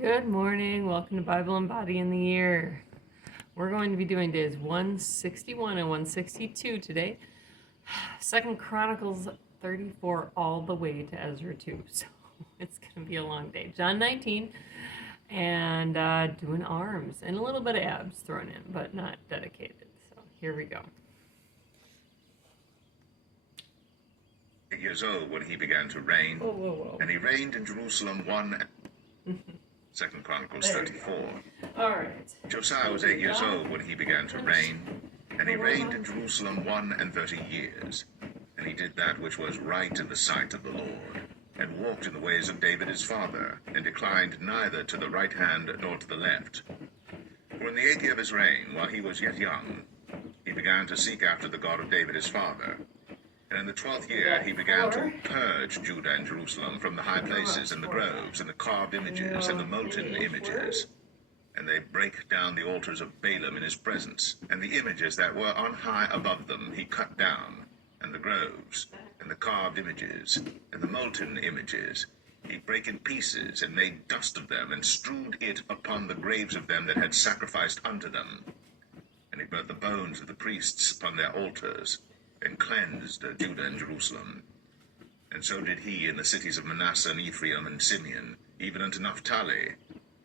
Good morning. Welcome to Bible and Body in the Year. We're going to be doing days 161 and 162 today. 2 Chronicles 34 all the way to Ezra 2. So it's going to be a long day. John 19 and doing arms and a little bit of abs thrown in, but not dedicated. So here we go. 8 years old when he began to reign, Whoa. and he reigned in Jerusalem 2 Chronicles 34. All right. Josiah was 8 years old when he began to reign, and he reigned in Jerusalem 31 years. And he did that which was right in the sight of the Lord, and walked in the ways of David his father, and declined neither to the right hand nor to the left. For in the 8th year of his reign, while he was yet young, he began to seek after the God of David his father. And in the 12th year he began to purge Judah and Jerusalem from the high places and the groves and the carved images and the molten images. And they brake down the altars of Balaam in his presence, and the images that were on high above them he cut down, and the groves, and the carved images, and the molten images he brake in pieces, and made dust of them, and strewed it upon the graves of them that had sacrificed unto them. And he burnt the bones of the priests upon their altars, and cleansed Judah and Jerusalem. And so did he in the cities of Manasseh and Ephraim and Simeon, even unto Naphtali,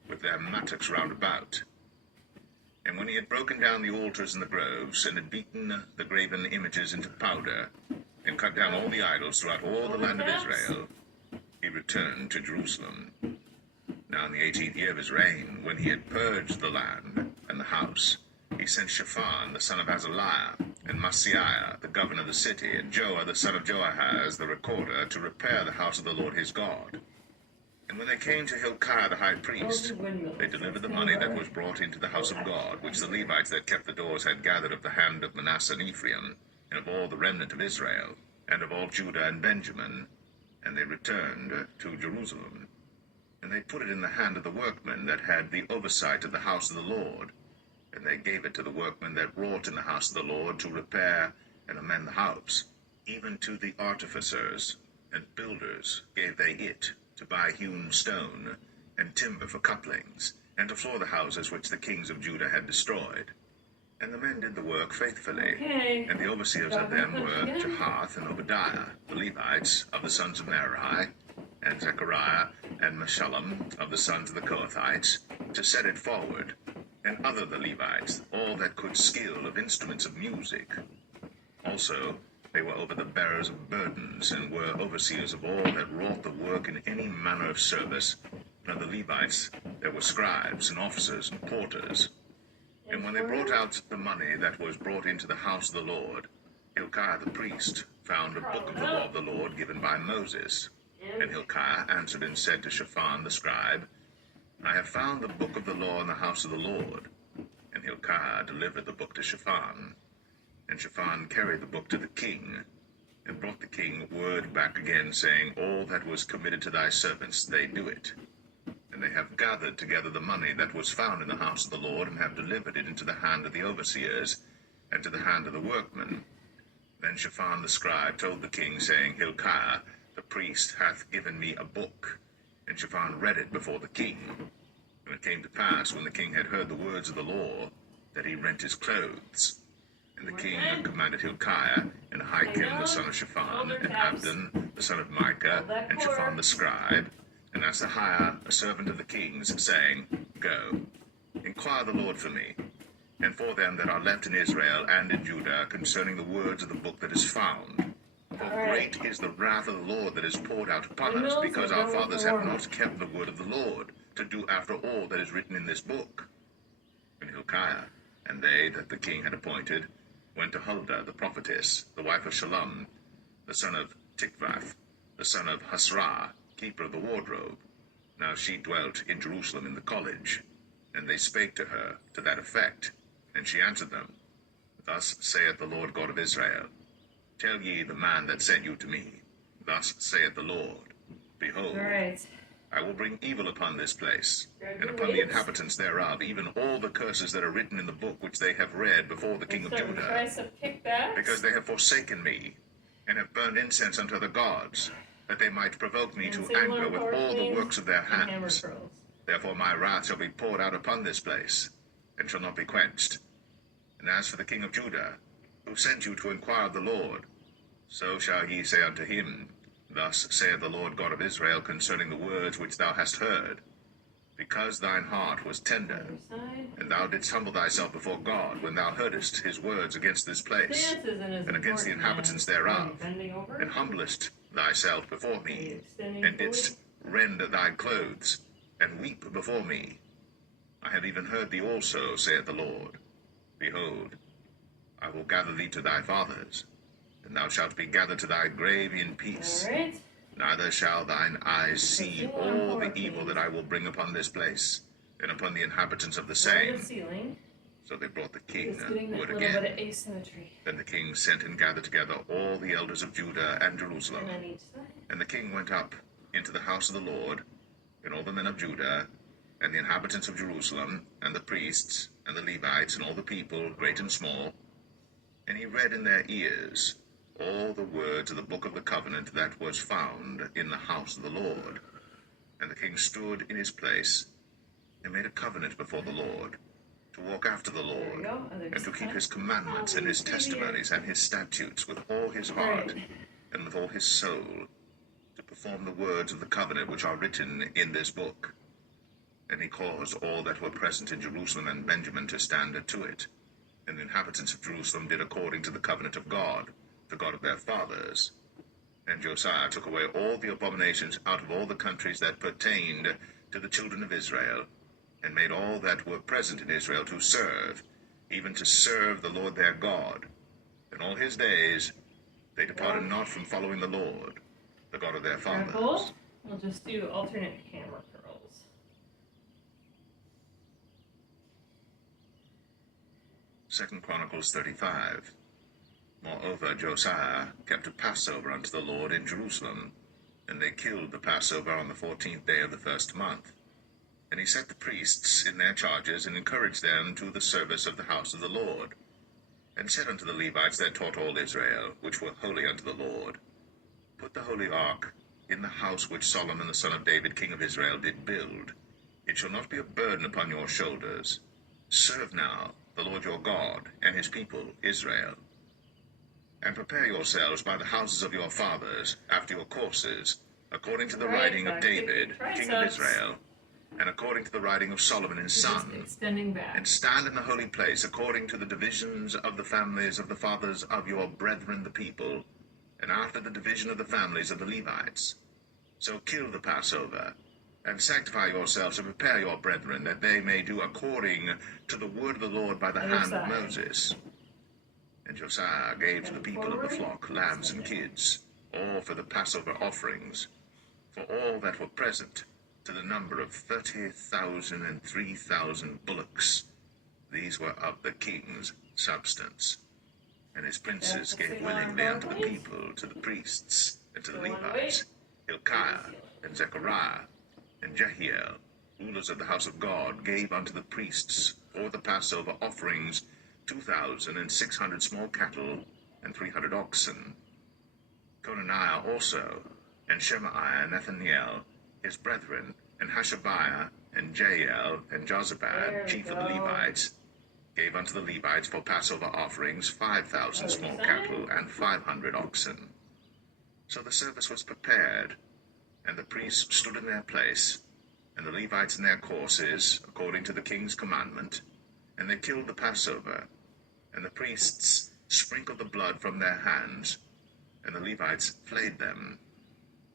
with their mattocks round about. And when he had broken down the altars and the groves, and had beaten the graven images into powder, and cut down all the idols throughout all the land of Israel, he returned to Jerusalem. Now in the 18th year of his reign, when he had purged the land and the house, he sent Shaphan the son of Azaliah, and Maaseiah the governor of the city, and Joah the son of Joahaz the recorder, to repair the house of the Lord his God. And when they came to Hilkiah the high priest, they delivered the money that was brought into the house of God, which the Levites that kept the doors had gathered of the hand of Manasseh and Ephraim, and of all the remnant of Israel, and of all Judah and Benjamin, and they returned to Jerusalem. And they put it in the hand of the workmen that had the oversight of the house of the Lord, and they gave it to the workmen that wrought in the house of the Lord to repair and amend the house. Even to the artificers and builders gave they it, to buy hewn stone and timber for couplings, and to floor the houses which the kings of Judah had destroyed. And the men did the work faithfully. Okay. And the overseers of them were Jahath and Obadiah, the Levites of the sons of Merari, and Zechariah and Meshullam of the sons of the Kohathites, to set it forward, and other the Levites, all that could skill of instruments of music. Also they were over the bearers of burdens, and were overseers of all that wrought the work in any manner of service. And of the Levites there were scribes, and officers, and porters. And when they brought out the money that was brought into the house of the Lord, Hilkiah the priest found a book of the law of the Lord given by Moses. And Hilkiah answered and said to Shaphan the scribe, I have found the book of the law in the house of the Lord. And Hilkiah delivered the book to Shaphan. And Shaphan carried the book to the king, and brought the king word back again, saying, All that was committed to thy servants, they do it. And they have gathered together the money that was found in the house of the Lord, and have delivered it into the hand of the overseers, and to the hand of the workmen. Then Shaphan the scribe told the king, saying, Hilkiah the priest hath given me a book. And Shaphan read it before the king. And it came to pass, when the king had heard the words of the law, that he rent his clothes. And the king commanded Hilkiah, and Ahikam the son of Shaphan, and Abdon the son of Micah, and Shaphan the scribe, and Asaiah, a servant of the king's, saying, Go, inquire the Lord for me, and for them that are left in Israel and in Judah, concerning the words of the book that is found. For great is the wrath of the Lord that is poured out upon us, because our fathers have not kept the word of the Lord, to do after all that is written in this book. And Hilkiah, and they that the king had appointed, went to Huldah the prophetess, the wife of Shallum, the son of Tikvath, the son of Hasrah, keeper of the wardrobe. Now she dwelt in Jerusalem in the college. And they spake to her to that effect. And she answered them, Thus saith the Lord God of Israel, Tell ye the man that sent you to me, Thus saith the Lord, Behold, I will bring evil upon this place, and upon the inhabitants thereof, even all the curses that are written in the book which they have read before the king of Judah, because they have forsaken me, and have burned incense unto the gods, that they might provoke me to anger with all the works of their hands. Therefore my wrath shall be poured out upon this place, and shall not be quenched. And as for the king of Judah, who sent you to inquire of the Lord, so shall ye say unto him, Thus saith the Lord God of Israel concerning the words which thou hast heard. Because thine heart was tender, and thou didst humble thyself before God when thou heardest his words against this place, and against the inhabitants thereof, and humblest thyself before me, and didst rend thy clothes, and weep before me. I have even heard thee also, saith the Lord. Behold, I will gather thee to thy fathers, and thou shalt be gathered to thy grave in peace. Neither shall thine eyes see all the evil that I will bring upon this place, and upon the inhabitants of the same. So they brought the king word again. Then the king sent and gathered together all the elders of Judah and Jerusalem. And the king went up into the house of the Lord, and all the men of Judah, and the inhabitants of Jerusalem, and the priests, and the Levites, and all the people, great and small. And he read in their ears all the words of the book of the covenant that was found in the house of the Lord. And the king stood in his place, and made a covenant before the Lord, to walk after the Lord, and to keep his commandments and his testimonies and his statutes with all his heart, and with all his soul, to perform the words of the covenant which are written in this book. And he caused all that were present in Jerusalem and Benjamin to stand to it. And the inhabitants of Jerusalem did according to the covenant of God, the God of their fathers. And Josiah took away all the abominations out of all the countries that pertained to the children of Israel, and made all that were present in Israel to serve, even to serve the Lord their God. In all his days they departed not from following the Lord, the God of their fathers. We'll just do alternate camera curls. Second Chronicles 35. Moreover, Josiah kept a Passover unto the Lord in Jerusalem, and they killed the Passover on the 14th day of the first month. And he set the priests in their charges, and encouraged them to the service of the house of the Lord, and said unto the Levites that taught all Israel, which were holy unto the Lord, Put the holy ark in the house which Solomon the son of David king of Israel did build. It shall not be a burden upon your shoulders. Serve now the Lord your God, and his people Israel. And prepare yourselves by the houses of your fathers, after your courses, according to the writing of David, king of Israel, and according to the writing of Solomon his son. And stand in the holy place, according to the divisions of the families of the fathers of your brethren the people, and after the division of the families of the Levites. So kill the Passover, and sanctify yourselves, and prepare your brethren, that they may do according to the word of the Lord by the hand of Moses. And Josiah gave to the people of the flock lambs and kids, all for the Passover offerings, for all that were present, to the number of 30,000 and 3,000 bullocks. These were of the king's substance. And his princes gave willingly unto the people, to the priests, and to the Levites, Hilkiah, and Zechariah, and Jehiel, rulers of the house of God, gave unto the priests for the Passover offerings 2,600 small cattle, and 300 oxen. Conaniah also, and Shemaiah, and Nethaniel, his brethren, and Hashabiah, and Jael, and Jozabad, chief of the Levites, gave unto the Levites for Passover offerings 5,000 small cattle, and 500 oxen. So the service was prepared, and the priests stood in their place, and the Levites in their courses, according to the king's commandment, and they killed the Passover. And the priests sprinkled the blood from their hands, and the Levites flayed them.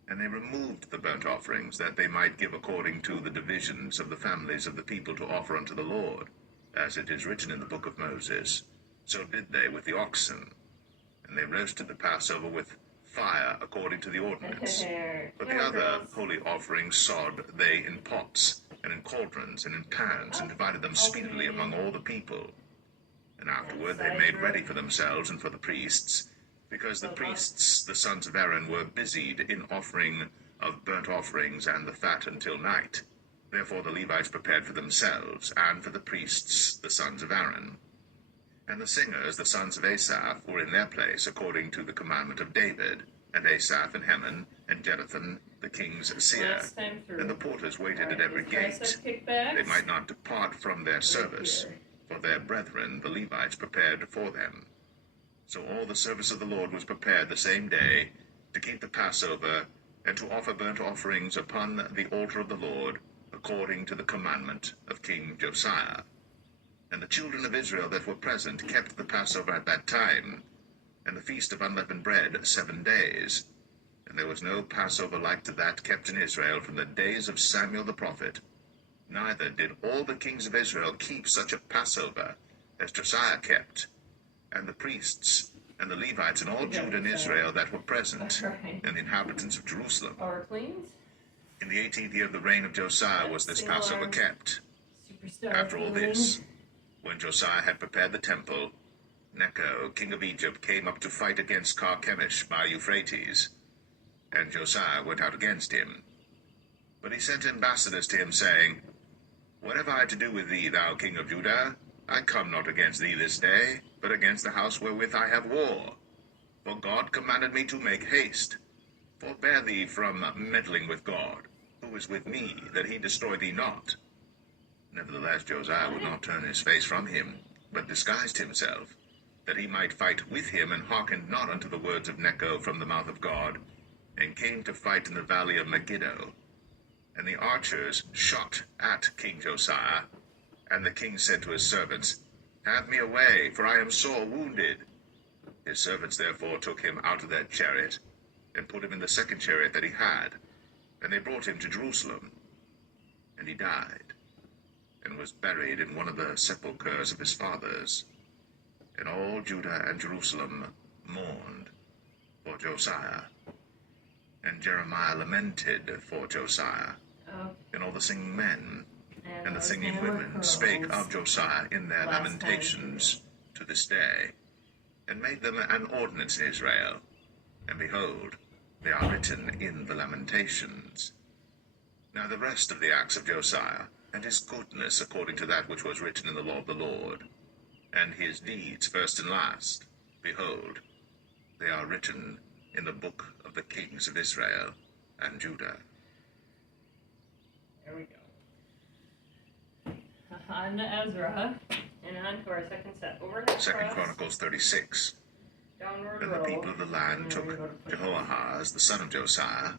And they removed the burnt offerings, that they might give according to the divisions of the families of the people to offer unto the Lord, as it is written in the book of Moses. So did they with the oxen. And they roasted the Passover with fire according to the ordinance. But the other holy offerings sod they in pots, and in cauldrons, and in pans, and divided them speedily among all the people. And afterward they made ready for themselves and for the priests, because the priests, the sons of Aaron, were busied in offering of burnt offerings and the fat until night. Therefore the Levites prepared for themselves, and for the priests, the sons of Aaron. And the singers, the sons of Asaph, were in their place, according to the commandment of David, and Asaph, and Heman, and Jeduthun, the king's seer. Last time through. And the porters waited All at right, every these gate. tricep kickbacks. They might not depart from their service, here. for their brethren, the Levites, prepared for them. So all the service of the Lord was prepared the same day, to keep the Passover, and to offer burnt offerings upon the altar of the Lord, according to the commandment of King Josiah. And the children of Israel that were present kept the Passover at that time, and the feast of unleavened bread 7 days. And there was no Passover like to that kept in Israel from the days of Samuel the prophet. Neither did all the kings of Israel keep such a Passover as Josiah kept, and the priests, and the Levites, and all Judah and Israel that were present, Right. and the inhabitants of Jerusalem. Power cleans. In the 18th year of the reign of Josiah was this Single Passover arm. kept. Superstar. After all cleaning. this, when Josiah had prepared the temple, Necho, king of Egypt, came up to fight against Carchemish by Euphrates, and Josiah went out against him. But he sent ambassadors to him, saying, What have I to do with thee, thou king of Judah? I come not against thee this day, but against the house wherewith I have war. For God commanded me to make haste. Forbear thee from meddling with God, who is with me, that he destroy thee not. Nevertheless Josiah would not turn his face from him, but disguised himself, that he might fight with him, and hearkened not unto the words of Necho from the mouth of God, and came to fight in the valley of Megiddo. And the archers shot at King Josiah, and the king said to his servants, Have me away, for I am sore wounded. His servants therefore took him out of their chariot, and put him in the second chariot that he had, and they brought him to Jerusalem. And he died, and was buried in one of the sepulchres of his fathers. And all Judah and Jerusalem mourned for Josiah. And Jeremiah lamented for Josiah. Oh, And all the singing men and the those singing hammer women spake curls. of Josiah in their Last lamentations to this day, and made them an ordinance in Israel. And behold, they are written in the lamentations. Now the rest of the acts of Josiah, and his goodness according to that which was written in the law of the Lord, and his deeds first and last, behold, they are written in the book of the kings of Israel and Judah. There we go. On to Ezra, and on to our second set. Overhead Second cross, Chronicles 36. downward And the row. people of the land And took then we go to foot. Jehoahaz, the son of Josiah,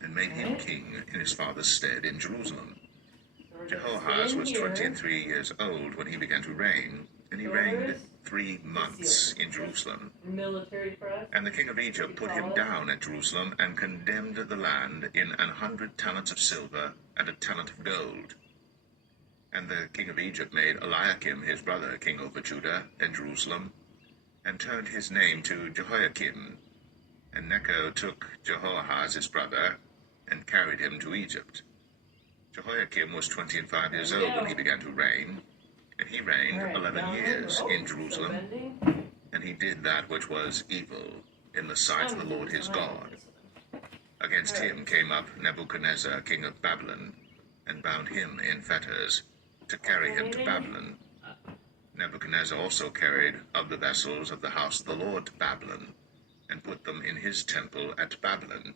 and made him king in his father's stead in Jerusalem. So we're gonna Jehoahaz stand was here. 23 years old when he began to reign, and he reigned 3 months in Jerusalem. Military press. And the king of Egypt put him down at Jerusalem, and condemned the land in 100 talents of silver and a talent of gold. And the king of Egypt made Eliakim his brother king over Judah and Jerusalem, and turned his name to Jehoiakim. And Necho took Jehoahaz his brother, and carried him to Egypt. Jehoiakim was 25 years old when he began to reign, and he reigned All right, 11 downward years row. in So Jerusalem. bending. And he did that which was evil in the sight of the Lord his God. Against him came up Nebuchadnezzar, king of Babylon, and bound him in fetters, to carry him to Babylon. Nebuchadnezzar also carried of the vessels of the house of the Lord to Babylon, and put them in his temple at Babylon.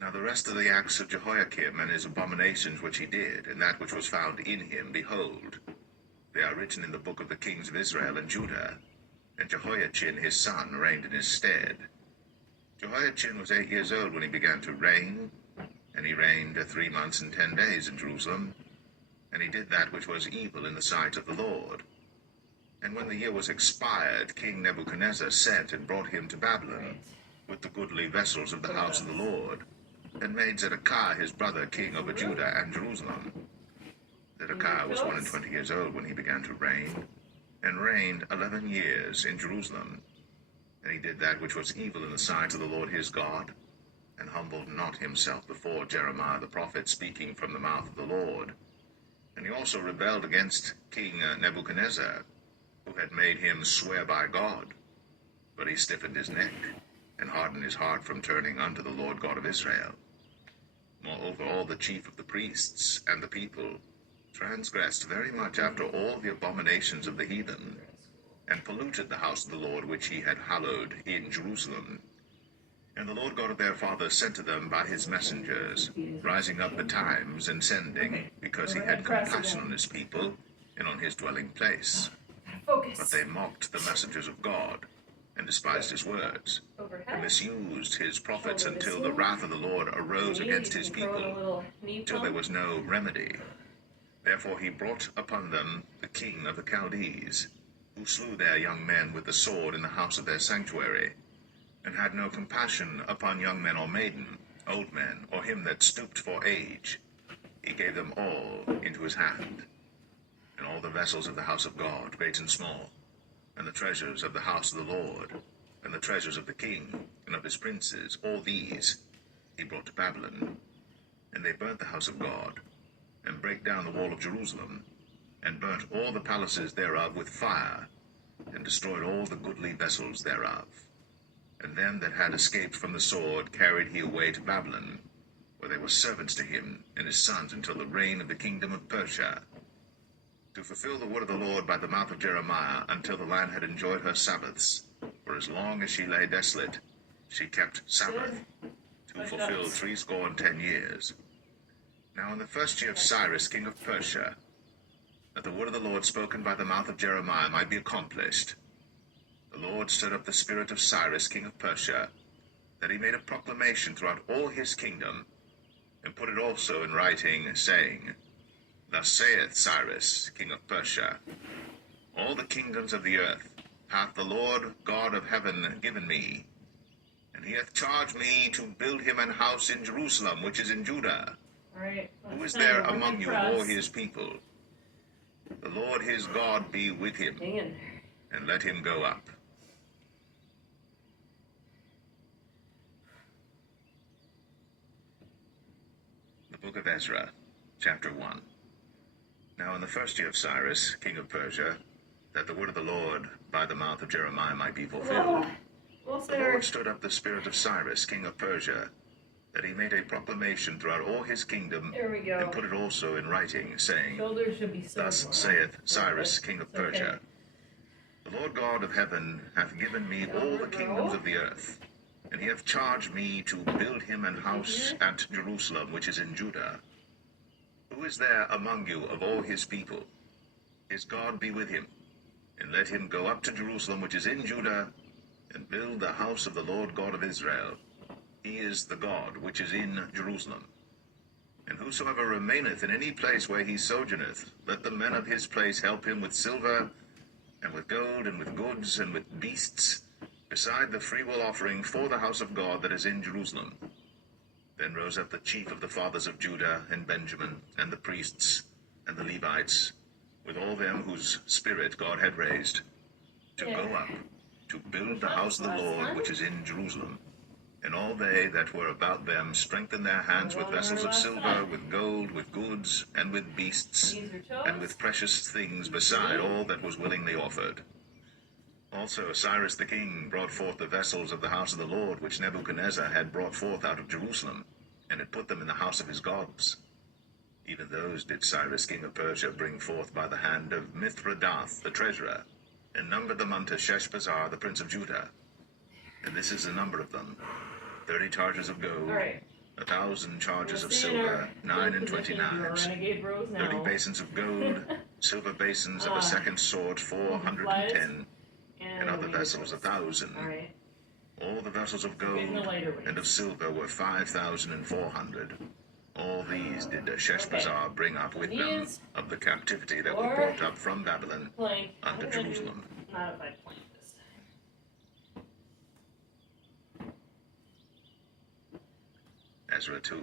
Now the rest of the acts of Jehoiakim, and his abominations which he did, and that which was found in him, behold, they are written in the book of the kings of Israel and Judah. And Jehoiachin his son reigned in his stead. Jehoiachin was 8 years old when he began to reign, and he reigned 3 months and 10 days in Jerusalem. And he did that which was evil in the sight of the Lord. And when the year was expired, King Nebuchadnezzar sent and brought him to Babylon, with the goodly vessels of the house of the Lord, and made Zedekiah his brother king over Judah and Jerusalem. Zedekiah was 21 years old when he began to reign, and reigned 11 years in Jerusalem. And he did that which was evil in the sight of the Lord his God, and humbled not himself before Jeremiah the prophet, speaking from the mouth of the Lord. And he also rebelled against King Nebuchadnezzar, who had made him swear by God. But he stiffened his neck, and hardened his heart from turning unto the Lord God of Israel. Moreover, all the chief of the priests and the people transgressed very much after all the abominations of the heathen, and polluted the house of the Lord which he had hallowed in Jerusalem. And the Lord God of their fathers sent to them by his messengers, rising up betimes and sending, because he had compassion on his people and on his dwelling place. But Focus. they mocked the messengers of God, and despised his words, and Overhead. misused his prophets Shoulder until this the in. wrath of the Lord arose Knee, against you his can throw in a people, little knee till there pump. was no remedy. Therefore he brought upon them the king of the Chaldees, who slew their young men with the sword in the house of their sanctuary, and had no compassion upon young men or maiden, old men, or him that stooped for age. He gave them all into his hand, and all the vessels of the house of God, great and small, and the treasures of the house of the Lord, and the treasures of the king, and of his princes, all these he brought to Babylon. And they burnt the house of God, and brake down the wall of Jerusalem, and burnt all the palaces thereof with fire, and destroyed all the goodly vessels thereof. And them that had escaped from the sword carried he away to Babylon, where they were servants to him and his sons until the reign of the kingdom of Persia, to fulfill the word of the Lord by the mouth of Jeremiah, until the land had enjoyed her Sabbaths. For as long as she lay desolate, she kept Sabbath, to fulfill 70 years. Now in the first year of Cyrus king of Persia, that the word of the Lord spoken by the mouth of Jeremiah might be accomplished, the Lord stirred up the spirit of Cyrus king of Persia, that he made a proclamation throughout all his kingdom, and put it also in writing, saying, Thus saith Cyrus king of Persia, All the kingdoms of the earth hath the Lord God of heaven given me, and he hath charged me to build him an house in Jerusalem, which is in Judah. All right. Who is there among you, all his people? The Lord his God be with him, Hang in there. and let him go up. The book of Ezra, chapter 1. Now in the first year of Cyrus, king of Persia, that the word of the Lord by the mouth of Jeremiah might be fulfilled, the Lord stood up the spirit of Cyrus, king of Persia, that he made a proclamation throughout all his kingdom, There we go. and put it also in writing, saying, Shoulders should be Thus circle. saith Cyrus, king of It's okay. Persia, The Lord God of heaven hath given me all the kingdoms of the earth, and he hath charged me to build him an house at Jerusalem, which is in Judah. Who is there among you of all his people? His God be with him, and let him go up to Jerusalem, which is in Judah, and build the house of the Lord God of Israel. He is the God which is in Jerusalem. And whosoever remaineth in any place where he sojourneth, let the men of his place help him with silver, and with gold, and with goods, and with beasts, beside the freewill offering for the house of God that is in Jerusalem. Then rose up the chief of the fathers of Judah and Benjamin, and the priests, and the Levites, with all them whose spirit God had raised, to go up, to build the house of the Lord which is in Jerusalem. And all they that were about them strengthened their hands with vessels of silver, with gold, with goods, and with beasts, and with precious things beside all that was willingly offered. Also Cyrus the king brought forth the vessels of the house of the Lord, which Nebuchadnezzar had brought forth out of Jerusalem, and had put them in the house of his gods. Even those did Cyrus king of Persia bring forth by the hand of Mithredath the treasurer, and numbered them unto Sheshbazzar the prince of Judah. And this is the number of them: 30 chargers of gold, 1,000 chargers of silver, 9 and 20 knives, 30 basins of gold, silver basins of a second sort, 410, and other vessels 1,000. All the vessels of gold and of silver were 5,400. All these did Sheshbazzar bring up with them of the captivity that were brought up from Babylon unto Jerusalem. Modified plank this time. Ezra 2.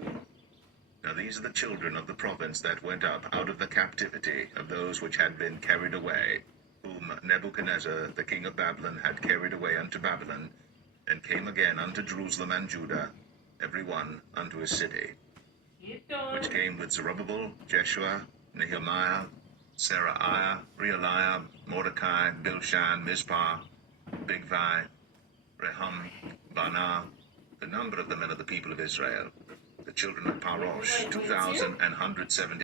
Now these are the children of the province that went up out of the captivity of those which had been carried away, whom Nebuchadnezzar the king of Babylon had carried away unto Babylon, and came again unto Jerusalem and Judah, every one unto his city. Which came with Zerubbabel, Jeshua, Nehemiah, Seraiah, Realiah, Mordecai, Bilshan, Mizpah, Bigvai, Rehum, Baanah, the number of the men of the people of Israel, the children of Parosh, 2,170.